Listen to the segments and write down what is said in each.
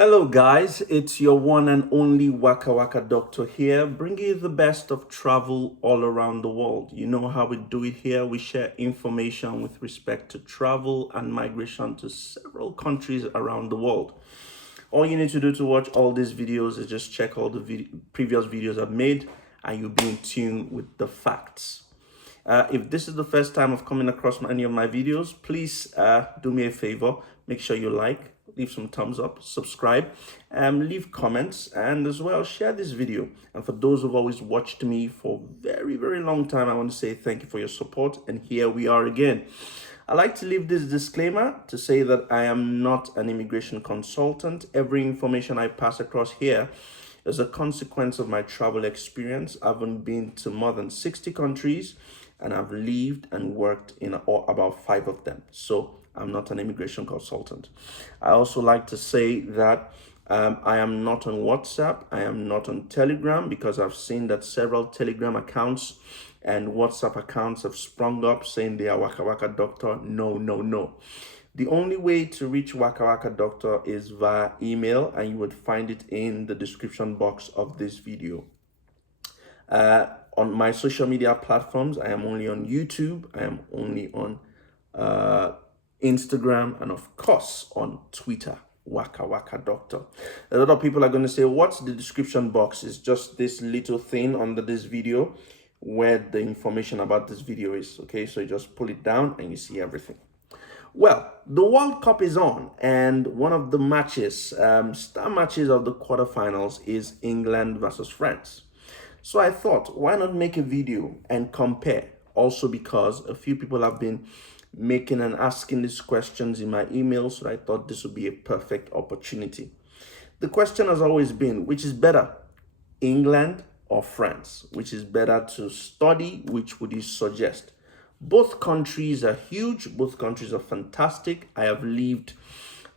Hello guys, it's your one and only Waka Waka Doctor here, bringing you the best of travel all around the world. You know how we do it here. We share information with respect to travel and migration to several countries around the world. All you need to do to watch all these videos is just check all the previous videos I've made and you'll be in tune with the facts. If this is the first time of coming across any of my videos, please do me a favor. Make sure you like, leave some thumbs up, subscribe, leave comments, and as well share this video. And for those who've always watched me for a very long time, I want to say thank you for your support. And here we are again. I like to leave this disclaimer to say that I am not an immigration consultant. Every information I pass across here is a consequence of my travel experience. I've been to more than 60 countries and I've lived and worked in about 5 of them. So I'm not an immigration consultant. I also like to say that I am not on WhatsApp. I am not on Telegram because I've seen that several Telegram accounts and WhatsApp accounts have sprung up saying they are Waka Waka Doctor. No. The only way to reach Waka Waka Doctor is via email, and you would find it in the description box of this video. On my social media platforms, I am only on YouTube, I am only on Instagram, and of course on Twitter, Waka Waka Doctor. A lot of people are going to say, what's the description box? It's just this little thing under this video where the information about this video is. Okay, so you just pull it down and you see everything. Well, the World Cup is on, and one of the matches, star matches of the quarterfinals is England versus France. So I thought, why not make a video and compare? Also because a few people have been making and asking these questions in my email, so I thought this would be a perfect opportunity. The question has always been, which is better, England or France? Which is better to study? Which would you suggest? Both countries are huge. Both countries are fantastic. I've lived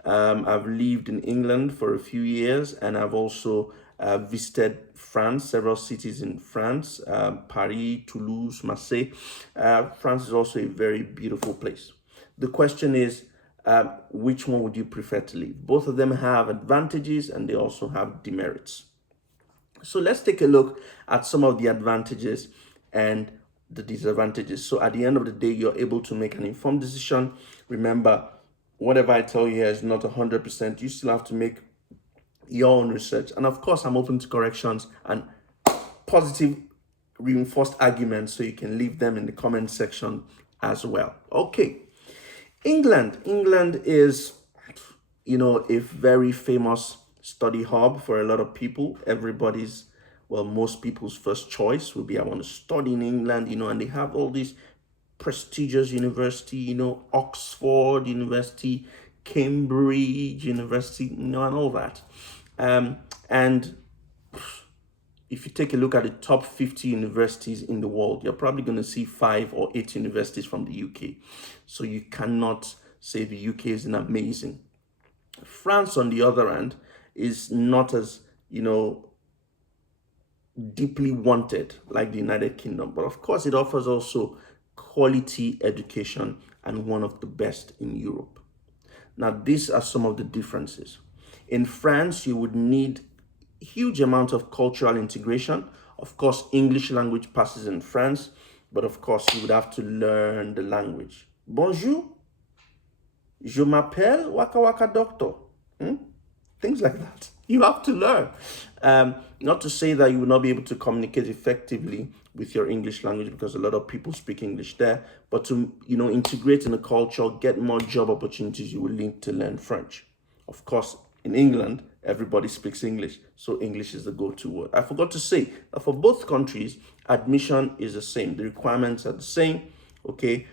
in England for a few years, and I've also visited France, several cities in France, Paris, Toulouse, Marseille. France is also a very beautiful place. The question is, which one would you prefer to live? Both of them have advantages and they also have demerits. So let's take a look at some of the advantages and the disadvantages. So at the end of the day, you're able to make an informed decision. Remember, whatever I tell you here is not 100%. You still have to make your own research. And of course, I'm open to corrections and positive reinforced arguments, so you can leave them in the comment section as well. Okay. England is, a very famous study hub for a lot of people. Most people's first choice will be, I want to study in England, and they have all these prestigious university, Oxford University, Cambridge University, and all that. And if you take a look at the top 50 universities in the world, you're probably going to see 5 or 8 universities from the UK. So you cannot say the UK isn't amazing. France, on the other hand, is not as, deeply wanted like the United Kingdom. But of course, it offers also quality education and one of the best in Europe. Now, these are some of the differences. In France, you would need huge amount of cultural integration. Of course, English language passes in France, but of course, you would have to learn the language. Bonjour, je m'appelle Waka Waka Doctor. Things like that. You have to learn. Not to say that you will not be able to communicate effectively with your English language, because a lot of people speak English there, but to, integrate in the culture, get more job opportunities, you will need to learn French. Of course, in England, everybody speaks English, so English is the go-to word. I forgot to say that for both countries, admission is the same. The requirements are the same, okay?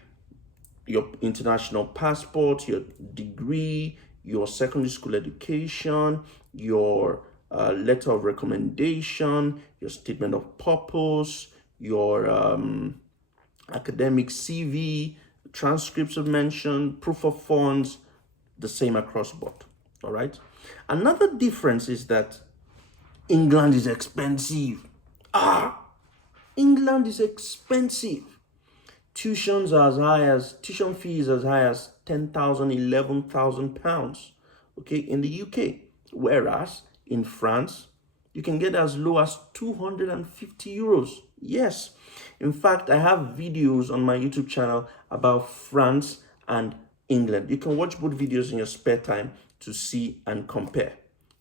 Your international passport, your degree, your secondary school education, your letter of recommendation, your statement of purpose, your academic CV, transcripts of mention, proof of funds, the same across board. All right. Another difference is that England is expensive. England is expensive. Tuition fees as high as 10,000, 11,000 pounds. Okay, in the UK. Whereas in France, you can get as low as 250 euros. Yes. In fact, I have videos on my YouTube channel about France and England. You can watch both videos in your spare time to see and compare.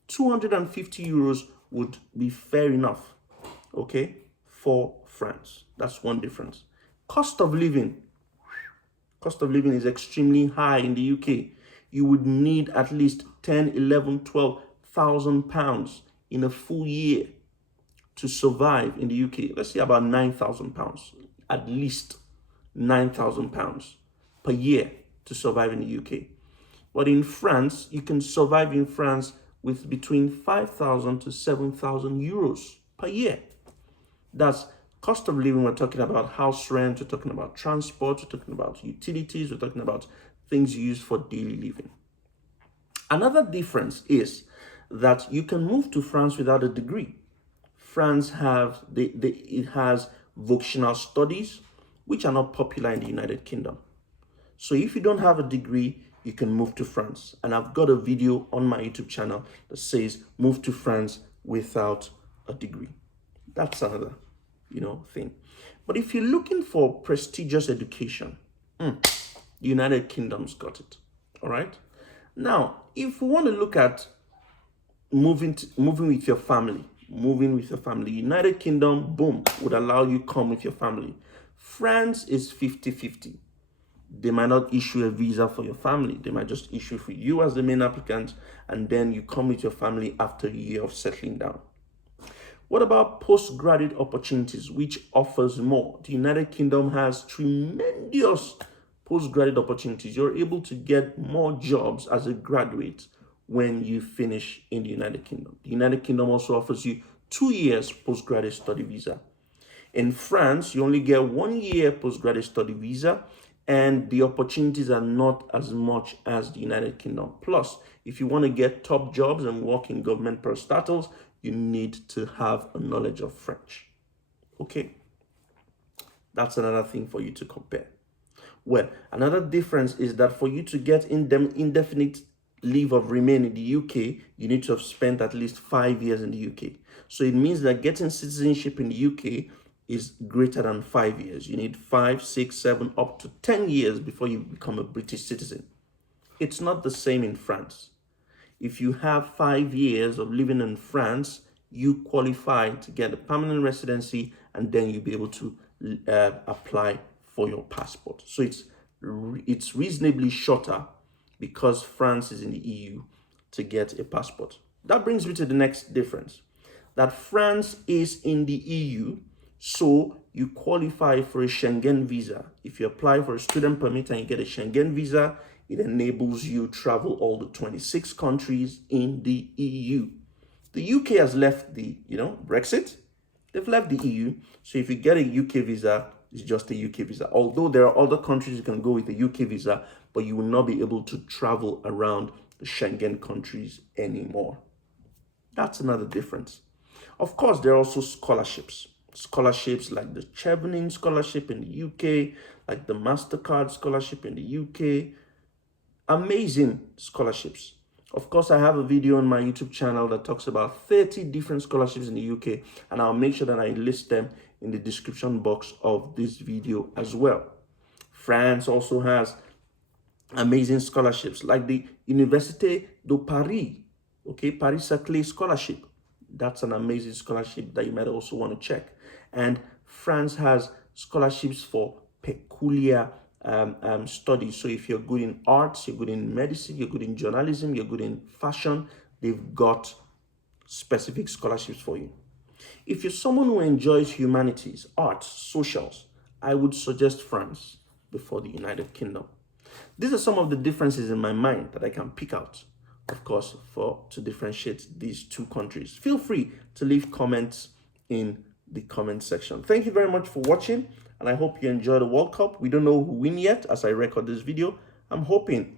250 euros would be fair enough, okay, for France. That's one difference. Cost of living. Cost of living is extremely high in the UK. You would need at least 10, 11, 12,000 pounds in a full year to survive in the UK. Let's say about 9,000 pounds, at least 9,000 pounds per year to survive in the UK. But in France, you can survive in France with between 5,000 to 7,000 euros per year. That's cost of living. We're talking about house rent, we're talking about transport, we're talking about utilities, we're talking about things you use for daily living. Another difference is that you can move to France without a degree. France it has vocational studies, which are not popular in the United Kingdom. So if you don't have a degree, you can move to France. And I've got a video on my YouTube channel that says move to France without a degree. That's another, thing. But if you're looking for prestigious education, the United Kingdom's got it. All right. Now, if we want to look at moving with your family, United Kingdom, boom, would allow you come with your family. France is 50-50. They might not issue a visa for your family. They might just issue for you as the main applicant, and then you come with your family after a year of settling down. What about postgraduate opportunities, which offers more? The United Kingdom has tremendous postgraduate opportunities. You're able to get more jobs as a graduate when you finish in the United Kingdom. The United Kingdom also offers you 2 years postgraduate study visa. In France, you only get 1 year postgraduate study visa, and the opportunities are not as much as the United Kingdom. Plus, if you want to get top jobs and work in government parastatals, you need to have a knowledge of French. Okay? That's another thing for you to compare. Well, another difference is that for you to get indefinite leave of remain in the UK, you need to have spent at least 5 years in the UK. So it means that getting citizenship in the UK is greater than 5 years. You need 5, 6, 7, up to 10 years before you become a British citizen. It's not the same in France. If you have 5 years of living in France, you qualify to get a permanent residency, and then you'll be able to apply for your passport. So it's reasonably shorter because France is in the EU to get a passport. That brings me to the next difference, that France is in the EU, so you qualify for a Schengen visa. If you apply for a student permit and you get a Schengen visa, it enables you to travel all the 26 countries in the EU. The UK has left the, Brexit. They've left the EU. So if you get a UK visa, it's just a UK visa. Although there are other countries you can go with a UK visa, but you will not be able to travel around the Schengen countries anymore. That's another difference. Of course, there are also scholarships. Scholarships like the Chevening Scholarship in the UK, like the MasterCard Scholarship in the UK. Amazing scholarships. Of course, I have a video on my YouTube channel that talks about 30 different scholarships in the UK, and I'll make sure that I list them in the description box of this video as well. France also has amazing scholarships like the Université de Paris, Paris-Saclay scholarship. That's an amazing scholarship that you might also want to check. And France has scholarships for peculiar studies. So if you're good in arts, you're good in medicine, you're good in journalism, you're good in fashion, they've got specific scholarships for you. If you're someone who enjoys humanities, arts, socials, I would suggest France before the United Kingdom. These are some of the differences in my mind that I can pick out, of course, to differentiate these two countries. Feel free to leave comments in the comment section. Thank you very much for watching, and I hope you enjoy the World Cup. We don't know who wins yet as I record this video. I'm hoping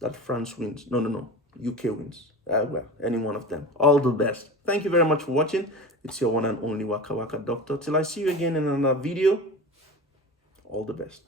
that France wins. No, UK wins. Well, any one of them. All the best. Thank you very much for watching. It's your one and only Waka Waka Doctor. Till I see you again in another video, all the best.